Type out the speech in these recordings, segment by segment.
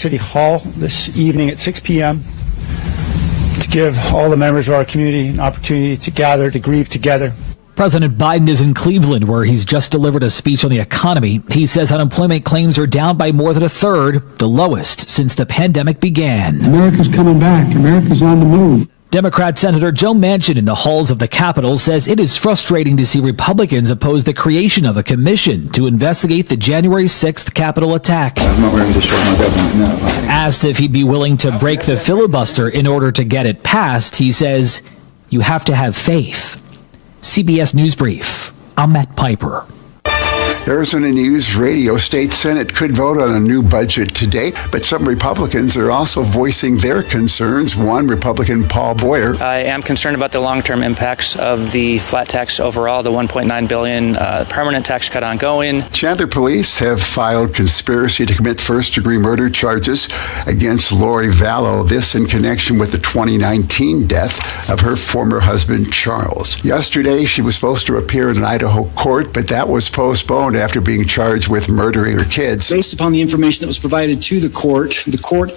City Hall this evening at 6 p.m. to give all the members of our community an opportunity to gather, to grieve together. President Biden is in Cleveland, where he's just delivered a speech on the economy. He says unemployment claims are down by more than a third, the lowest since the pandemic began. America's coming back. America's on the move. Democrat Senator Joe Manchin in the halls of the Capitol says it is frustrating to see Republicans oppose the creation of a commission to investigate the January 6th Capitol attack. I'm not ready to destroy my government, no. Asked if he'd be willing to break the filibuster in order to get it passed, he says, "You have to have faith." CBS News Brief, I'm Matt Piper. Arizona News Radio State Senate could vote on a new budget today, but some Republicans are also voicing their concerns. One Republican, Paul Boyer. I am concerned about the long-term impacts of the flat tax overall, the $1.9 billion permanent tax cut ongoing. Chandler police have filed conspiracy to commit first-degree murder charges against Lori Vallow, this in connection with the 2019 death of her former husband, Charles. Yesterday, she was supposed to appear in an Idaho court, but that was postponed after being charged with murdering her kids. Based upon the information that was provided to the court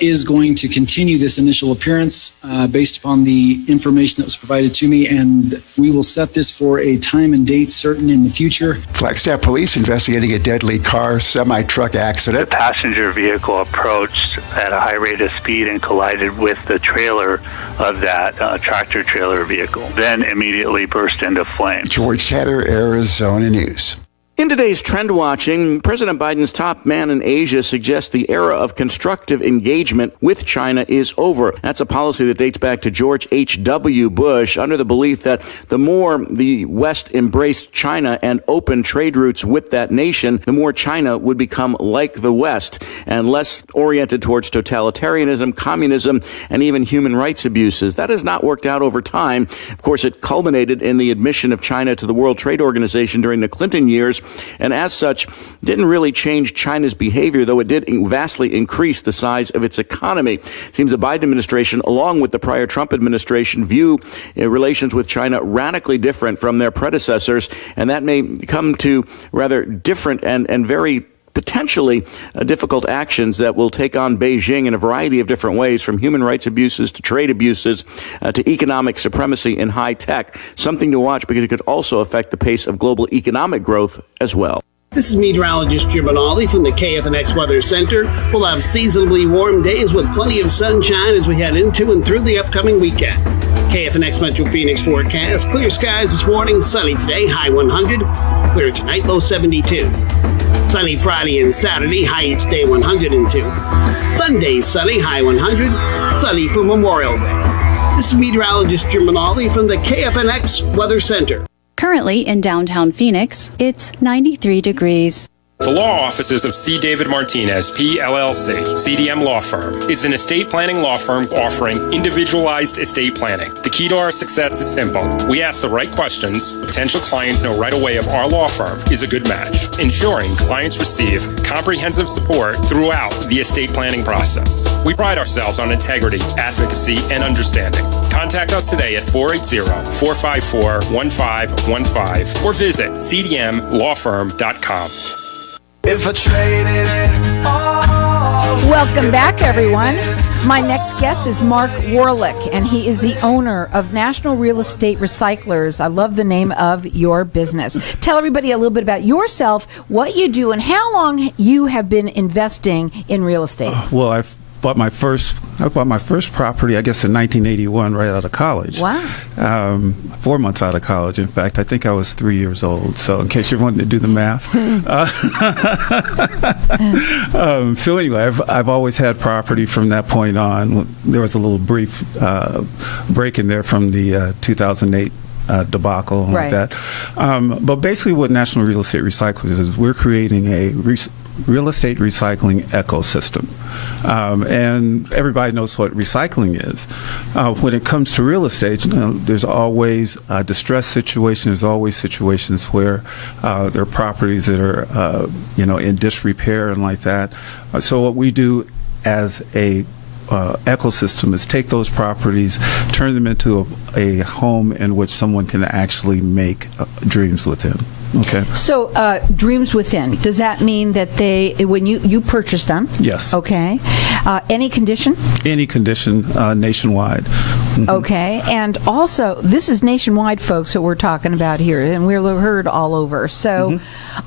is going to continue this initial appearance based upon the information that was provided to me, and we will set this for a time and date certain in the future. Flagstaff police investigating a deadly car semi-truck accident. The passenger vehicle approached at a high rate of speed and collided with the trailer of that tractor trailer vehicle, then immediately burst into flames. George Tatter, Arizona News. In today's trend watching, President Biden's top man in Asia suggests the era of constructive engagement with China is over. That's a policy that dates back to George H.W. Bush, under the belief that the more the West embraced China and opened trade routes with that nation, the more China would become like the West and less oriented towards totalitarianism, communism, and even human rights abuses. That has not worked out over time. Of course, it culminated in the admission of China to the World Trade Organization during the Clinton years, and as such, didn't really change China's behavior, though it did vastly increase the size of its economy. It seems the Biden administration, along with the prior Trump administration, view relations with China radically different from their predecessors, and that may come to rather different and very potentially difficult actions that will take on Beijing in a variety of different ways, from human rights abuses to trade abuses to economic supremacy in high tech. Something to watch because it could also affect the pace of global economic growth as well. This is meteorologist Jim Rinaldi from the KFNX Weather Center. We'll have seasonably warm days with plenty of sunshine as we head into and through the upcoming weekend. KFNX Metro Phoenix forecast: clear skies this morning, sunny today, high 100. Clear tonight, low 72. Sunny Friday and Saturday, high each day 102. Sunday, sunny, high 100. Sunny for Memorial Day. This is meteorologist Jim Rinaldi from the KFNX Weather Center. Currently in downtown Phoenix, it's 93 degrees. The law offices of C. David Martinez, PLLC, CDM Law Firm, is an estate planning law firm offering individualized estate planning. The key to our success is simple. We ask the right questions. Potential clients know right away if our law firm is a good match, ensuring clients receive comprehensive support throughout the estate planning process. We pride ourselves on integrity, advocacy, and understanding. Contact us today at 480-454-1515 or visit cdmlawfirm.com. If I traded it all. Welcome back, everyone. My next guest is Mark Warlick, and he is the owner of National Real Estate Recyclers. I love the name of your business. Tell everybody a little bit about yourself, what you do, and how long you have been investing in real estate. Well, I bought my first property, I guess, in 1981, right out of college. Wow. 4 months out of college, in fact. I think I was 3 years old, so in case you're wanting to do the math. So anyway, I've always had property from that point on. There was a little brief break in there from the 2008 debacle and right. like that. But basically what National Real Estate Recyclers is, we're creating a real estate recycling ecosystem. And everybody knows what recycling is. When it comes to real estate, there's always distress situations. There's always situations where there are properties that are, in disrepair and like that. So what we do as a ecosystem is take those properties, turn them into a home in which someone can actually make dreams within. Okay. So, Dreams Within, does that mean that when you purchase them? Yes. Okay. Any condition? Any condition, nationwide. Mm-hmm. Okay. And also, this is nationwide, folks, that we're talking about here, and we're heard all over. So,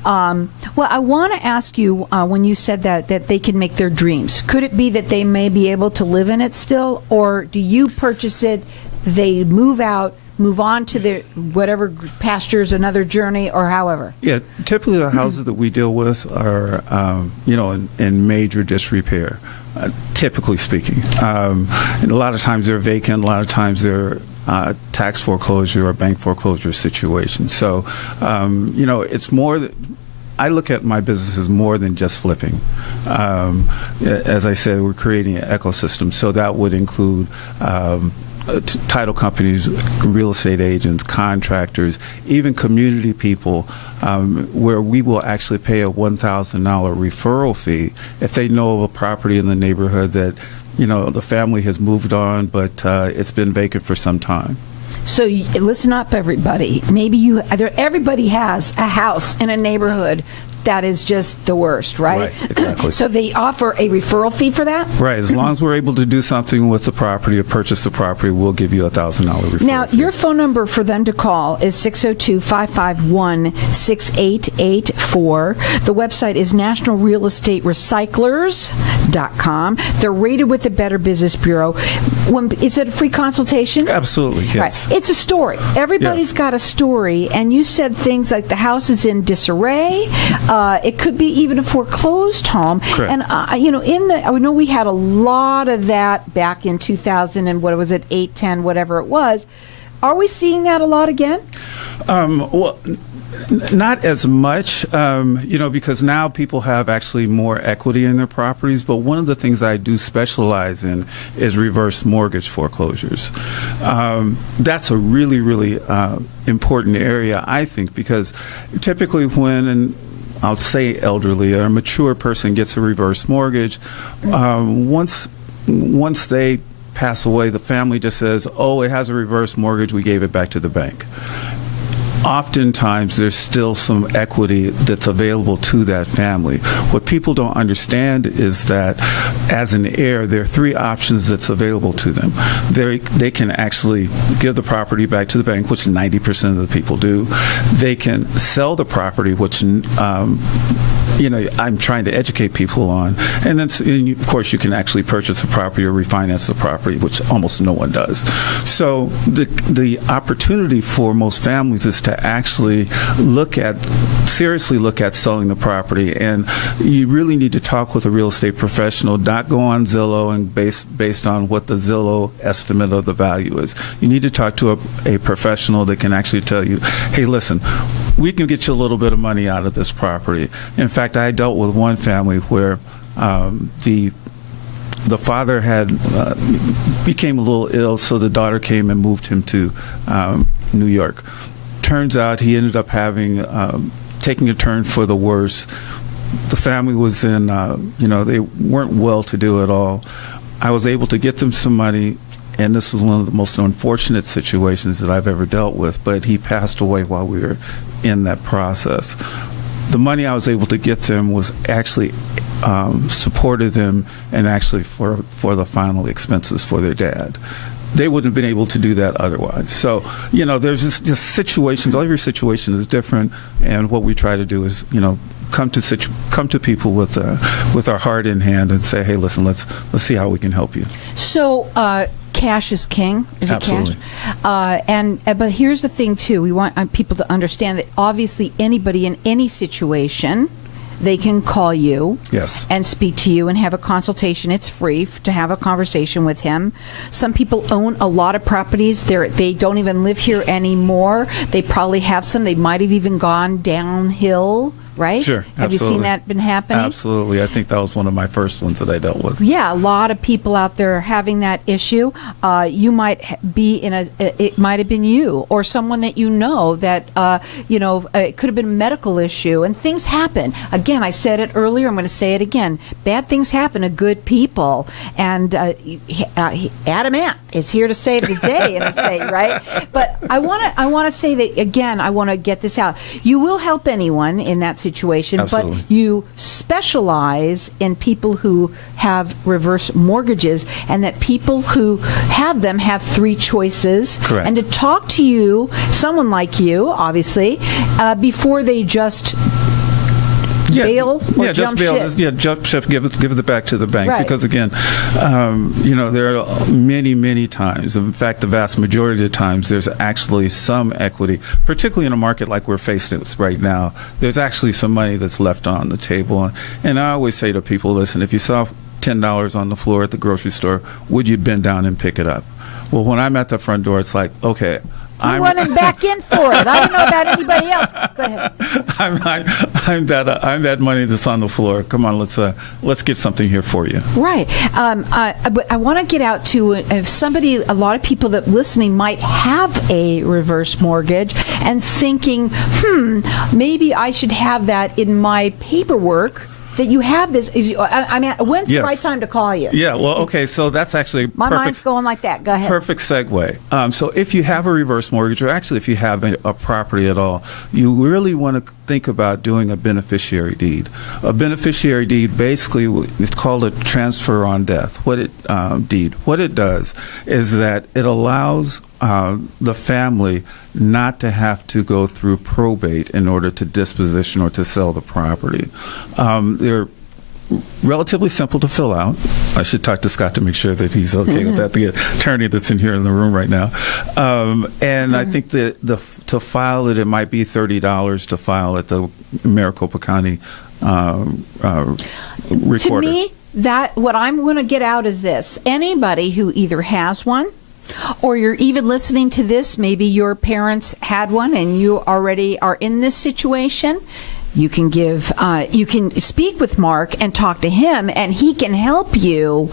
well, I want to ask you, when you said that they can make their dreams, could it be that they may be able to live in it still, or do you purchase it, they move out, move on to their whatever pastures, another journey, or however? Yeah, typically the houses that we deal with are, in major disrepair, typically speaking. And a lot of times they're vacant, a lot of times they're tax foreclosure or bank foreclosure situations. So, it's more I look at my business as more than just flipping. As I said, we're creating an ecosystem, so that would include title companies, real estate agents, contractors, even community people, where we will actually pay a $1,000 referral fee if they know of a property in the neighborhood that, the family has moved on, but it's been vacant for some time. So listen up, everybody. Maybe everybody has a house in a neighborhood that is just the worst, right? Right, exactly. So they offer a referral fee for that? Right. As long as we're able to do something with the property or purchase the property, we'll give you a $1,000 referral Now, fee. your phone number for them to call is 602-551-6884. The website is nationalrealestaterecyclers.com. They're rated with the Better Business Bureau. Is it a free consultation? Absolutely, yes. Right. It's a story. Everybody's got a story, and you said things like the house is in disarray. It could be even a foreclosed home. Correct. And I know we had a lot of that back in 2000 and what was it, 8, 10, whatever it was. Are we seeing that a lot again? Well, not as much, because now people have actually more equity in their properties. But one of the things I do specialize in is reverse mortgage foreclosures. That's a really, really important area, I think, because typically when I'll say elderly or a mature person gets a reverse mortgage, once they pass away, the family just says, "Oh, it has a reverse mortgage. We gave it back to the bank." Oftentimes, there's still some equity that's available to that family. What people don't understand is that as an heir, there are 3 options that's available to them. They can actually give the property back to the bank, which 90% of the people do. They can sell the property, which I'm trying to educate people on. And then, of course, you can actually purchase the property or refinance the property, which almost no one does. So the opportunity for most families is to actually seriously look at selling the property. And you really need to talk with a real estate professional, not go on Zillow and based on what the Zillow estimate of the value is. You need to talk to a professional that can actually tell you, hey, listen, we can get you a little bit of money out of this property. In fact, I dealt with one family where the father became a little ill, so the daughter came and moved him to New York. Turns out he ended up taking a turn for the worse. The family was in, they weren't well-to-do at all. I was able to get them some money, and this was one of the most unfortunate situations that I've ever dealt with, but he passed away while we were in that process. The money I was able to get them was actually supported them and actually for the final expenses for their dad. They wouldn't have been able to do that otherwise. So, there's just situations. Every situation is different, and what we try to do is, come to people with our heart in hand and say, hey, listen, let's see how we can help you. So, cash is king. Is Absolutely. it cash? But here's the thing too. We want people to understand that obviously anybody in any situation, they can call you and speak to you and have a consultation. It's free to have a conversation with him. Some people own a lot of properties. They don't even live here anymore. They probably have some. They might have even gone downhill right? Sure, Have you seen absolutely. that been happening? Absolutely. I think that was one of my first ones that I dealt with. Yeah, a lot of people out there are having that issue. You might be it might have been you or someone that you know that, it could have been a medical issue, and things happen. Again, I said it earlier, I'm going to say it again. Bad things happen to good people, and Adam Ant is here to save the day in a state, right? But I want to say that, again, I want to get this out. You will help anyone in that situation, Absolutely. but you specialize in people who have reverse mortgages, and that people who have them have three choices. Correct. And to talk to you, someone like you, obviously, before they just bail or jump ship. Jump ship, give it back to the bank. Right. Because again, there are many times, in fact, the vast majority of the times, there's actually some equity, particularly in a market like we're facing with right now. There's actually some money that's left on the table. And I always say to people, listen, if you saw $10 on the floor at the grocery store, would you bend down and pick it up? Well, when I'm at the front door, it's like, okay, I'm running back in for it. I don't know about anybody else. Go ahead. I'm that money that's on the floor. Come on, let's get something here for you. Right. But I want to get out to if a lot of people that listening might have a reverse mortgage and thinking, maybe I should have that in my paperwork. That you have this. When's the right time to call you? Yeah, well, okay, so that's actually my perfect. Mind's going like that. Go ahead. Perfect segue. So if you have a reverse mortgage, or actually if you have a property at all, you really want to think about doing a beneficiary deed. A beneficiary deed, basically, it's called a transfer on death. What it does is that it allows the family not to have to go through probate in order to disposition or to sell the property. They're relatively simple to fill out. I should talk to Scott to make sure that he's okay with that, the attorney that's in here in the room right now. I think that to file it might be $30 to file at the Maricopa County recorder. To me, what I'm going to get out is this. Anybody who either has one, or you're even listening to this, maybe your parents had one and you already are in this situation, you can you can speak with Mark and talk to him, and he can help you.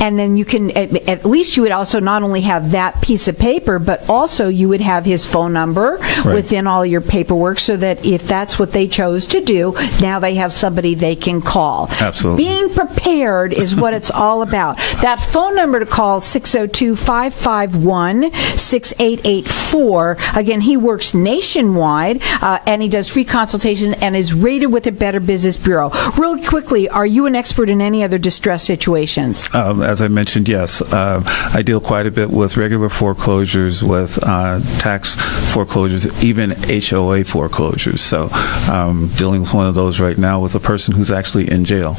And then you can, at least you would also not only have that piece of paper, but also you would have his phone number within all your paperwork, so that if that's what they chose to do, now they have somebody they can call. Absolutely. Being prepared is what it's all about. That phone number to call, 602-551-6884. Again, he works nationwide, and he does free consultations and is rated with the Better Business Bureau. Real quickly, are you an expert in any other distress situations? As I mentioned, yes. I deal quite a bit with regular foreclosures, with tax foreclosures, even HOA foreclosures. So I'm dealing with one of those right now with a person who's actually in jail.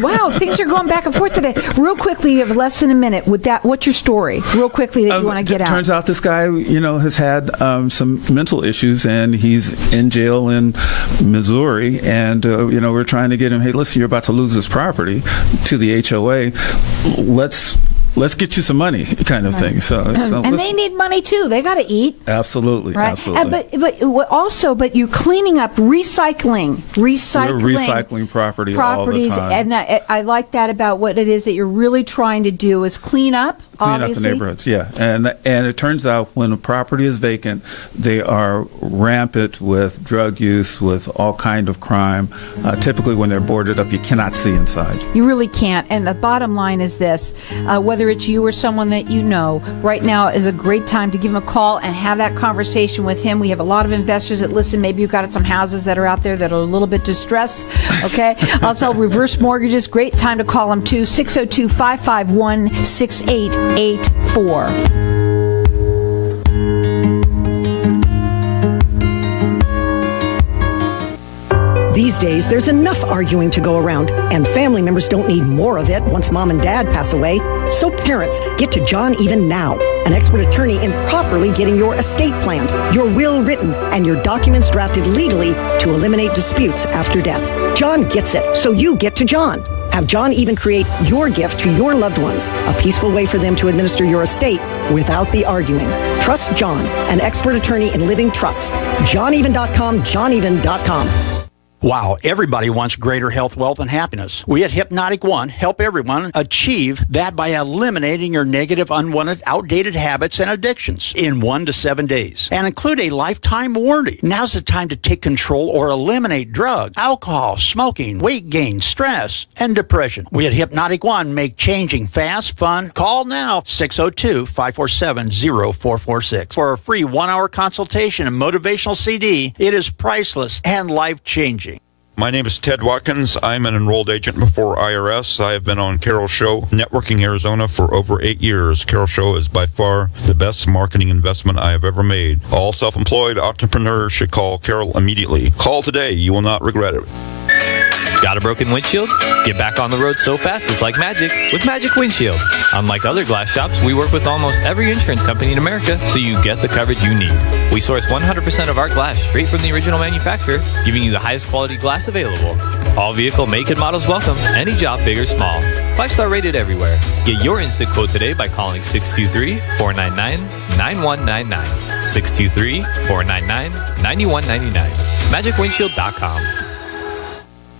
Wow, things are going back and forth today. Real quickly, you have less than a minute. What's your story? Real quickly that you want to get out. Turns out this guy, has had some mental issues, and he's in jail in Missouri. And we're trying to get him. Hey, listen, you're about to lose this property to the HOA. Let's get you some money, kind of thing. And they need money too. They got to eat. Absolutely, right? absolutely. But you're cleaning up, recycling. We're recycling properties all the time. And I like that about what it is that you're really trying to do is clean up. Clean up the neighborhoods, yeah. And it turns out when a property is vacant, they are rampant with drug use, with all kind of crime. Typically, when they're boarded up, you cannot see inside. You really can't. And the bottom line is this: whether it's you or someone that you know, right now is a great time to give him a call and have that conversation with him. We have a lot of investors that listen. Maybe you've got some houses that are out there that are a little bit distressed. Okay. Also, reverse mortgages. Great time to call them too. 602-551-6884. These days, there's enough arguing to go around, and family members don't need more of it once mom and dad pass away. So parents, get to John Even now, an expert attorney in properly getting your estate planned, your will written, and your documents drafted legally to eliminate disputes after death. John gets it, so you get to John. Have John even create your gift to your loved ones, a peaceful way for them to administer your estate without the arguing. Trust John, an expert attorney in living trusts. JohnEven.com, JohnEven.com. Wow, everybody wants greater health, wealth, and happiness. We at Hypnotic One help everyone achieve that by eliminating your negative, unwanted, outdated habits and addictions in 1 to 7 days and include a lifetime warranty. Now's the time to take control or eliminate drugs, alcohol, smoking, weight gain, stress, and depression. We at Hypnotic One make changing fast, fun. Call now, 602-547-0446 for a free 1-hour consultation and motivational CD. It is priceless and life-changing. My name is Ted Watkins. I'm an enrolled agent before IRS. I have been on Carol Show, Networking Arizona, for over 8 years. Carol Show is by far the best marketing investment I have ever made. All self-employed entrepreneurs should call Carol immediately. Call today. You will not regret it. Got a broken windshield? Get back on the road so fast it's like magic with Magic Windshield. Unlike other glass shops, we work with almost every insurance company in America so you get the coverage you need. We source 100% of our glass straight from the original manufacturer, giving you the highest quality glass available. All vehicle make and models welcome, any job big or small. 5-star rated everywhere. Get your instant quote today by calling 623-499-9199. 623-499-9199. MagicWindshield.com.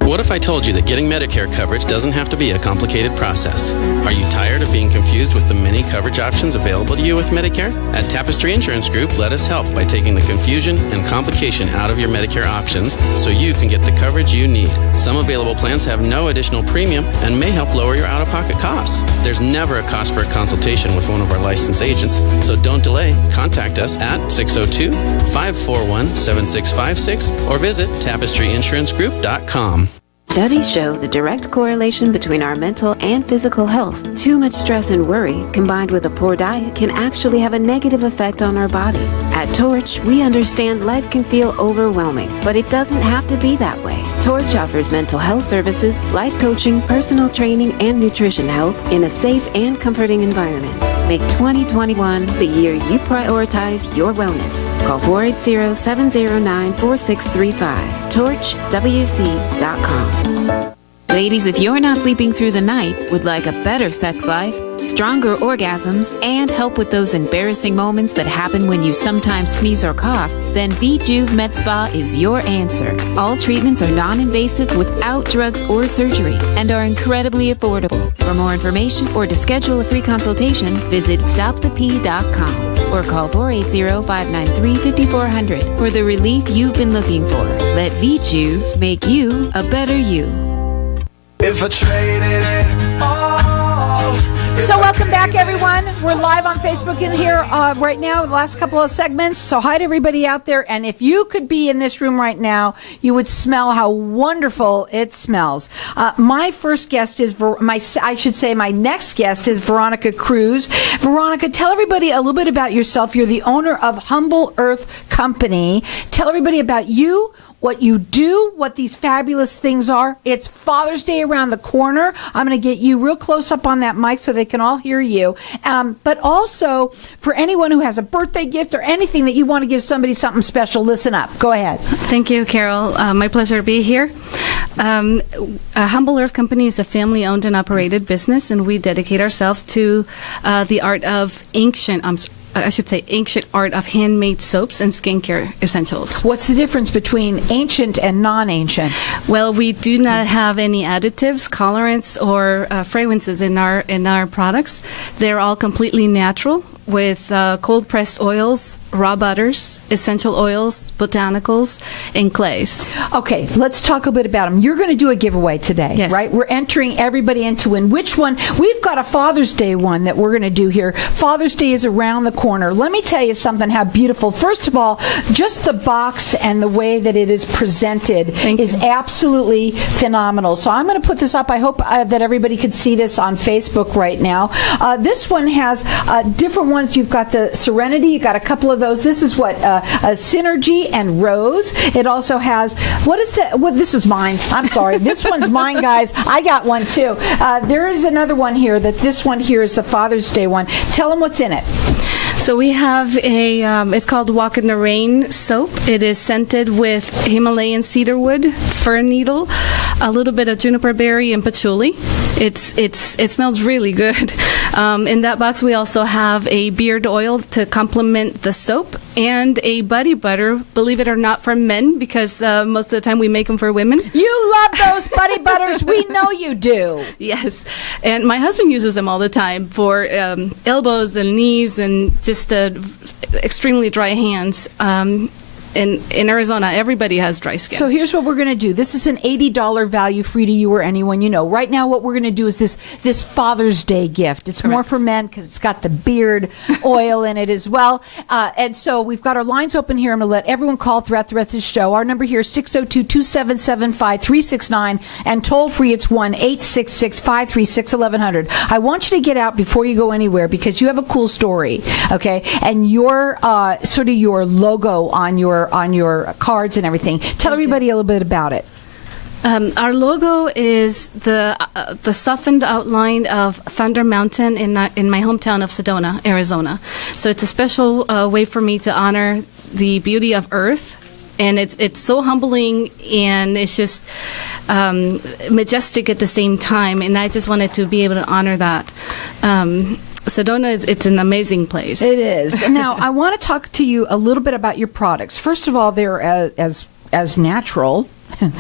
What if I told you that getting Medicare coverage doesn't have to be a complicated process? Are you tired of being confused with the many coverage options available to you with Medicare? At Tapestry Insurance Group, let us help by taking the confusion and complication out of your Medicare options so you can get the coverage you need. Some available plans have no additional premium and may help lower your out-of-pocket costs. There's never a cost for a consultation with one of our licensed agents, so don't delay. Contact us at 602-541-7656 or visit TapestryInsuranceGroup.com. Studies show the direct correlation between our mental and physical health. Too much stress and worry, combined with a poor diet, can actually have a negative effect on our bodies. At Torch, we understand life can feel overwhelming, but it doesn't have to be that way. Torch offers mental health services, life coaching, personal training, and nutrition help in a safe and comforting environment. Make 2021 the year you prioritize your wellness. Call 480-709-4635. TorchWC.com. Ladies, if you're not sleeping through the night, would like a better sex life, stronger orgasms, and help with those embarrassing moments that happen when you sometimes sneeze or cough, then VJuve Med Spa is your answer. All treatments are non-invasive without drugs or surgery and are incredibly affordable. For more information or to schedule a free consultation, visit StopThePee.com or call 480-593-5400 for the relief you've been looking for. Let VJuve make you a better you. If I traded it all. So welcome back, everyone. We're live on Facebook in here right now, the last couple of segments. So hi to everybody out there. And if you could be in this room right now, you would smell how wonderful it smells. My first guest is, my next guest is Veronica Cruz. Veronica, tell everybody a little bit about yourself. You're the owner of Humble Earth Company. Tell everybody about you, what you do, what these fabulous things are. It's Father's Day around the corner. I'm going to get you real close up on that mic so they can all hear you. But also, for anyone who has a birthday gift or anything that you want to give somebody something special, listen up. Go ahead. Thank you, Carol. My pleasure to be here. Humble Earth Company is a family-owned and operated business, and we dedicate ourselves to the art of ancient art of handmade soaps and skincare essentials. What's the difference between ancient and non-ancient? Well, we do not have any additives, colorants, or fragrances in our products. They're all completely natural with cold-pressed oils, raw butters, essential oils, botanicals, and clays. Okay, let's talk a bit about them. You're going to do a giveaway today, yes, right? We're entering everybody into which one? We've got a Father's Day one that we're going to do here. Father's Day is around the corner. Let me tell you something, how beautiful. First of all, just the box and the way that it is presented is absolutely phenomenal. So I'm going to put this up. I hope that everybody could see this on Facebook right now. This one has different ones. You've got the Serenity. You've got a couple of those. This is what a Synergy and Rose. It also has, what is that? What, this is mine. I'm sorry. This one's mine, guys. I got one too. There is another one here. This one here is the Father's Day one. Tell them what's in it. So we have it's called Walk in the Rain soap. It is scented with Himalayan cedarwood, fir needle, a little bit of juniper berry and patchouli. It smells really good. In that box, we also have a beard oil to complement the soap and a body butter, believe it or not, for men, because most of the time we make them for women. You love those buddy butters. We know you do. Yes. And my husband uses them all the time for elbows and knees and just extremely dry hands. In Arizona, everybody has dry skin. So here's what we're going to do. This is an $80 value, free to you or anyone you know. Right now, what we're going to do is this Father's Day gift. It's more for men because it's got the beard oil in it as well. And so we've got our lines open here. I'm going to let everyone call throughout the rest of the show. Our number here is 602-277-5369, and toll free it's 1-866-536-1100. I want you to get out before you go anywhere because you have a cool story, okay? And your sort of your logo on your cards and everything. Tell everybody a little bit about it. Our logo is the softened outline of Thunder Mountain in my hometown of Sedona, Arizona. So it's a special way for me to honor the beauty of Earth, and it's so humbling and it's just majestic at the same time. And I just wanted to be able to honor that. Sedona it's an amazing place. It is. Now, I want to talk to you a little bit about your products. First of all, they're as natural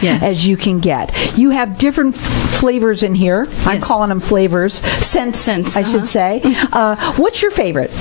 as you can get. You have different flavors in here. Yes. I'm calling them flavors. Scents. I should say. What's your favorite?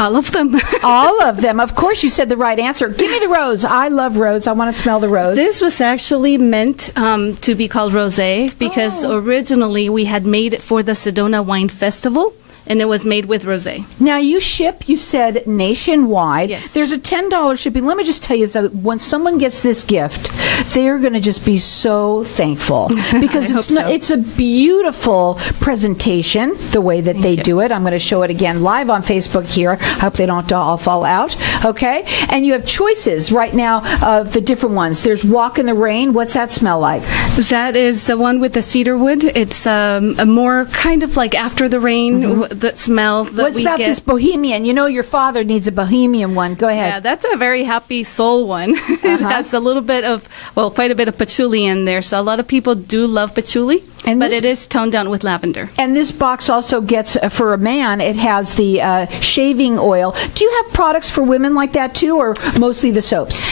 All of them. All of them. Of course, you said the right answer. Give me the rose. I love rose. I want to smell the rose. This was actually meant to be called rosé because originally we had made it for the Sedona Wine Festival. And it was made with rosé. Now, you ship, you said, nationwide. Yes. There's a $10 shipping. Let me just tell you that when someone gets this gift, they're going to just be so thankful. Because it's a beautiful presentation, the way that they do it. I'm going to show it again live on Facebook here. I hope they don't all fall out. Okay? And you have choices right now of the different ones. There's Walk in the Rain. What's that smell like? That is the one with the cedar wood. It's a more kind of like after the rain. That smell that What's about this bohemian? You know your father needs a bohemian one. Go ahead. Yeah, that's a very happy soul one. It has a little bit of, quite a bit of patchouli in there. So a lot of people do love patchouli, but it is toned down with lavender. And this box also gets, for a man, it has the shaving oil. Do you have products for women like that too, or mostly the soaps?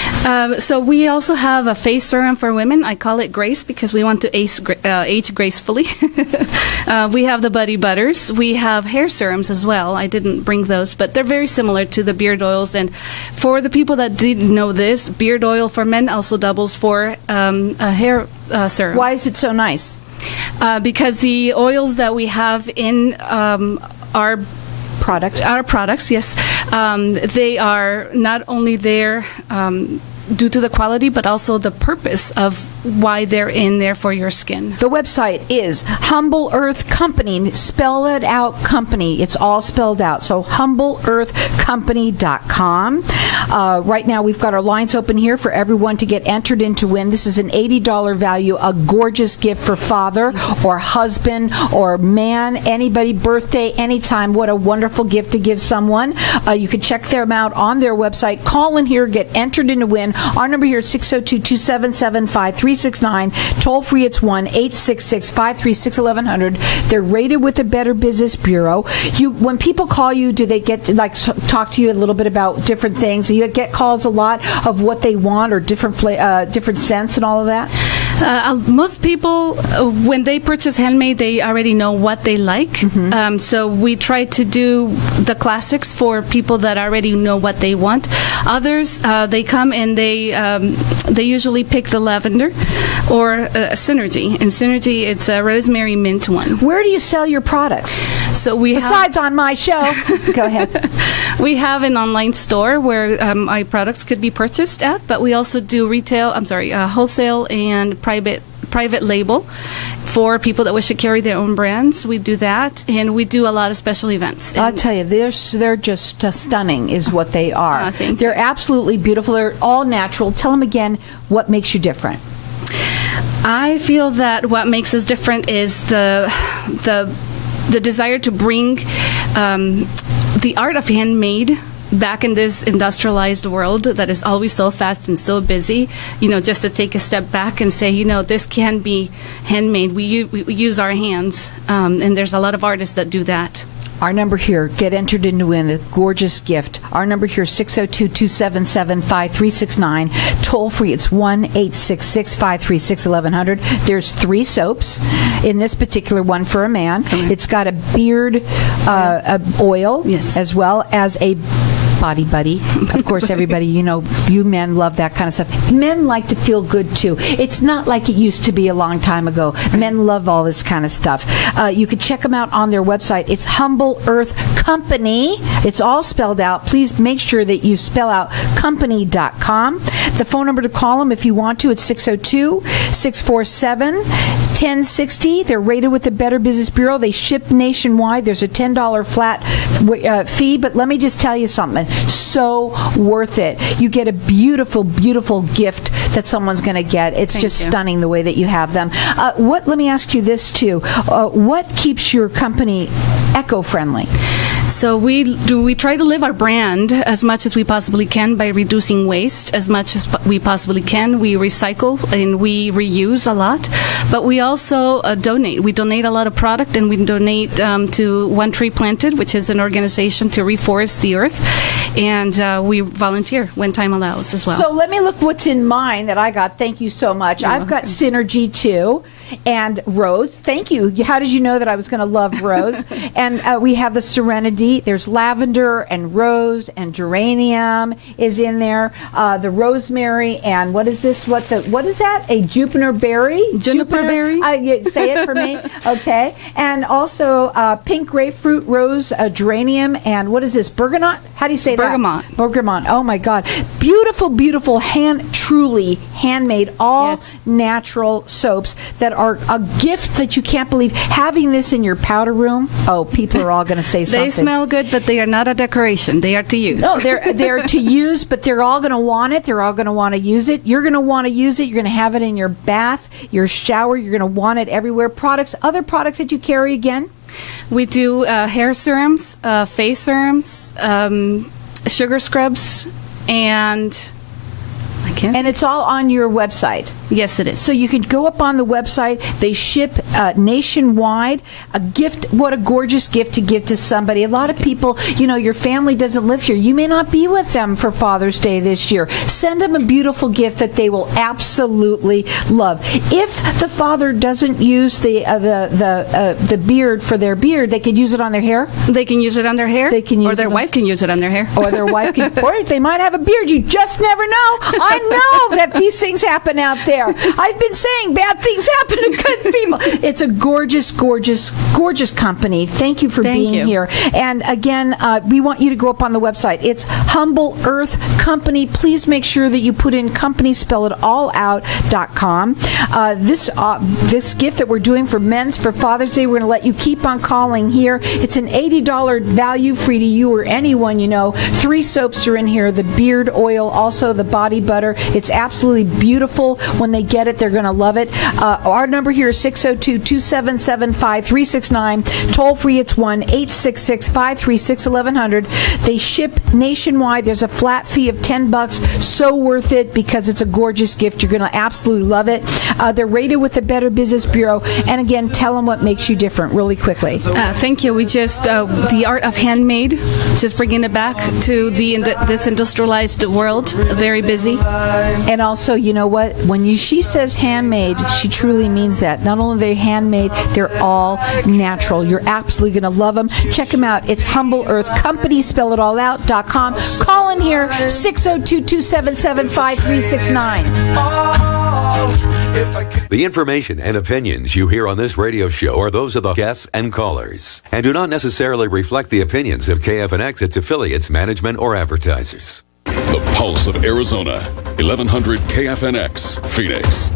So we also have a face serum for women. I call it Grace because we want to age gracefully. We have the Buddy Butters. We have hair serums as well. I didn't bring those, but they're very similar to the beard oils. And for the people that didn't know this, beard oil for men also doubles for a hair serum. Why is it so nice? Because the oils that we have in our products, yes, they are not only there due to the quality, but also the purpose of why they're in there for your skin. The website is Humble Earth Company. Spell it out, company. It's all spelled out. So humbleearthcompany.com. Right now, we've got our lines open here for everyone to get entered in to win. This is an $80 value, a gorgeous gift for father or husband or man, anybody, birthday, anytime. What a wonderful gift to give someone. You can check them out on their website. Call in here, get entered in to win. Our number here is 602-277-5369. Toll free, it's 1-866-536-1100. They're rated with the Better Business Bureau. When people call you, do they get talk to you a little bit about different things? Do you get calls a lot of what they want or different scents and all of that? Most people, when they purchase handmade, they already know what they like. Mm-hmm. So we try to do the classics for people that already know what they want. Others, they come and they usually pick the lavender or Synergy. And Synergy, it's a rosemary mint one. Where do you sell your products? So besides on my show. Go ahead. We have an online store where our products could be purchased at, but we also do wholesale and private label for people that wish to carry their own brands. We do that, and we do a lot of special events. I'll tell you, they're just stunning is what they are. They're absolutely beautiful. They're all natural. Tell them again what makes you different. I feel that what makes us different is the desire to bring the art of handmade back in this industrialized world that is always so fast and so busy, just to take a step back and say, this can be handmade. We use our hands, and there's a lot of artists that do that. Our number here, get entered in to win a gorgeous gift. Our number here, 602-277-5369. Toll free, it's 1-866-536-1100. There's 3 soaps in this particular one for a man. It's got a beard oil, yes, as well as a body buddy. Of course, everybody, you men love that kind of stuff. Men like to feel good, too. It's not like it used to be a long time ago. Men love all this kind of stuff. You can check them out on their website. It's Humble Earth Company. It's all spelled out. Please make sure that you spell out company.com. The phone number to call them if you want to, it's 602-647-1060. They're rated with the Better Business Bureau. They ship nationwide. There's a $10 flat fee, but let me just tell you something. So worth it. You get a beautiful, beautiful gift that someone's going to get. It's just stunning the way that you have them. Let me ask you this too. What keeps your company eco-friendly? So we try to live our brand as much as we possibly can by reducing waste as much as we possibly can. We recycle and we reuse a lot, but we also donate. We donate a lot of product, and we donate to One Tree Planted, which is an organization to reforest the earth, and we volunteer when time allows as well. So let me look what's in mine that I got. Thank you so much. I've got Synergy too, and Rose. Thank you. How did you know that I was going to love Rose? And we have the Serenity. There's lavender and rose and geranium is in there. The rosemary and what is this? What is that? A juniper berry? Juniper berry? Say it for me. Okay. And also pink grapefruit, rose, geranium, and what is this? Bergamot? How do you say Bergamot. that? Bergamot. Oh my God. Beautiful, beautiful, truly handmade, all natural soaps that are a gift that you can't believe. Having this in your powder room, people are all going to say something. They smell good, but they are not a decoration. They are to use. No, they're to use, but they're all going to want it. They're all going to want to use it. You're going to want to use it. You're going to have it in your bath, your shower. You're going to want it everywhere. Other products that you carry again? We do hair serums, face serums, sugar scrubs, and And it's all on your website. Yes, it is. So you can go up on the website. They ship nationwide. A gift, what a gorgeous gift to give to somebody. A lot of people, your family doesn't live here. You may not be with them for Father's Day this year. Send them a beautiful gift that they will absolutely love. If the father doesn't use the beard for their beard, they could use it on their hair. They can use it on their hair. They can use or their wife can use it on their hair. Or their wife can. Or they might have a beard. You just never know. I know that these things happen out there. I've been saying bad things happen to good people. It's a gorgeous, gorgeous, gorgeous company. Thank you for being here. And again, we want you to go up on the website. It's Humble Earth Company. Please make sure that you put in company, spell it all out.com. This gift that we're doing for men's for Father's Day, we're going to let you keep on calling here. It's an $80 value, free to you or anyone you know. 3 soaps are in here, the beard oil, also the body butter. It's absolutely beautiful. When they get it, they're going to love it. Our number here is 602-277-5369. Toll free, it's 1-866-536-1100. They ship nationwide. There's a flat fee of $10. So worth it because it's a gorgeous gift. You're going to absolutely love it. They're rated with the Better Business Bureau. And again, tell them what makes you different really quickly. Thank you. We just, the art of handmade, just bringing it back to this industrialized world, very busy. And also, you know what? When she says handmade, she truly means that. Not only are they handmade, they're all natural. You're absolutely going to love them. Check them out. It's Humble Earth Company, spell it all out.com. Call in here, 602-277-5369. The information and opinions you hear on this radio show are those of the guests and callers and do not necessarily reflect the opinions of KFNX, its affiliates, management, or advertisers. The Pulse of Arizona, 1100 KFNX, Phoenix.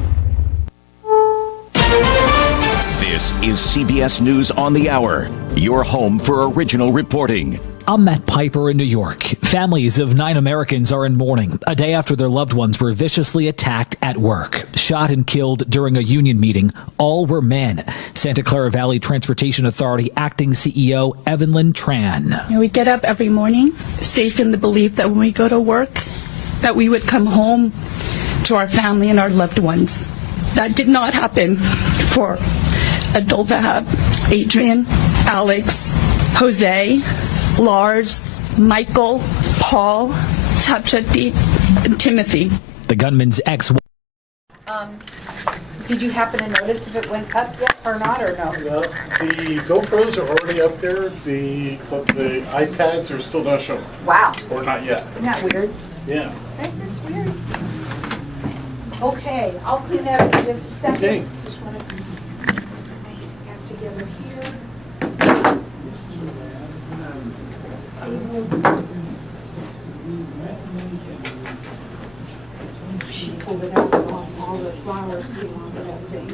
This is CBS News on the Hour, your home for original reporting. I'm Matt Piper in New York. Families of 9 Americans are in mourning a day after their loved ones were viciously attacked at work, shot and killed during a union meeting. All were men. Santa Clara Valley Transportation Authority acting CEO Evelyn Tran. We get up every morning safe in the belief that when we go to work, that we would come home to our family and our loved ones. That did not happen for Adolfo, Adrian, Alex, Jose, Lars, Michael, Paul, Tapchati, and Timothy. The gunman's ex. Did you happen to notice if it went up yet or not, or no? No, the GoPros are already up there. The iPads are still not showing. Wow. Or not yet. Isn't that weird? Yeah. That is weird. Okay, I'll clean that up in just a second. Okay. Just want to get together here. She pulled it out, all the flowers came onto that thing.